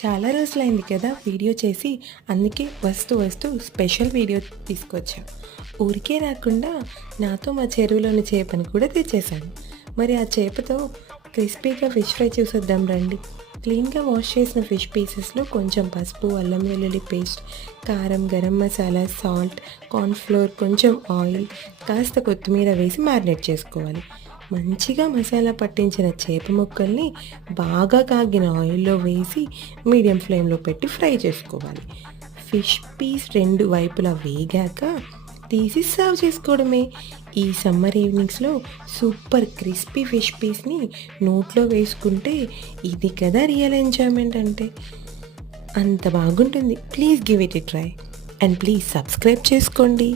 చాలా రోజులైంది కదా వీడియో చేసి. అందుకే వస్తూ స్పెషల్ వీడియో తీసుకొచ్చా. ఊరికే రాకుండా నాతో మా చెరువులోని చేపని కూడా తెచ్చేసాను. మరి ఆ చేపతో క్రిస్పీగా ఫిష్ ఫ్రై చూసేద్దాం రండి. క్లీన్‌గా వాష్ చేసిన ఫిష్ పీసెస్‌లో కొంచెం పసుపు, అల్లం వెల్లుల్లి పేస్ట్, కారం, garam masala, salt, corn flour, కొంచెం ఆయిల్, కాస్త కొత్తిమీర వేసి మ్యారినేట్ చేసుకోవాలి. మంచిగా మసాలా పట్టించిన చేప ముక్కల్ని బాగా కాగిన ఆయిల్‌లో వేసి మీడియం ఫ్లేమ్‌లో పెట్టి ఫ్రై చేసుకోవాలి. ఫిష్ పీస్ 2 వైపులా వేగాక తీసి సర్వ్ చేసుకోవడమే. ఈ సమ్మర్ ఈవినింగ్స్‌లో సూపర్ క్రిస్పీ ఫిష్ పీస్‌ని నోట్లో వేసుకుంటే ఇది కదా రియల్ ఎంజాయ్‌మెంట్ అంటే. అంత బాగుంటుంది. Please give it a try and please subscribe చేసుకోండి.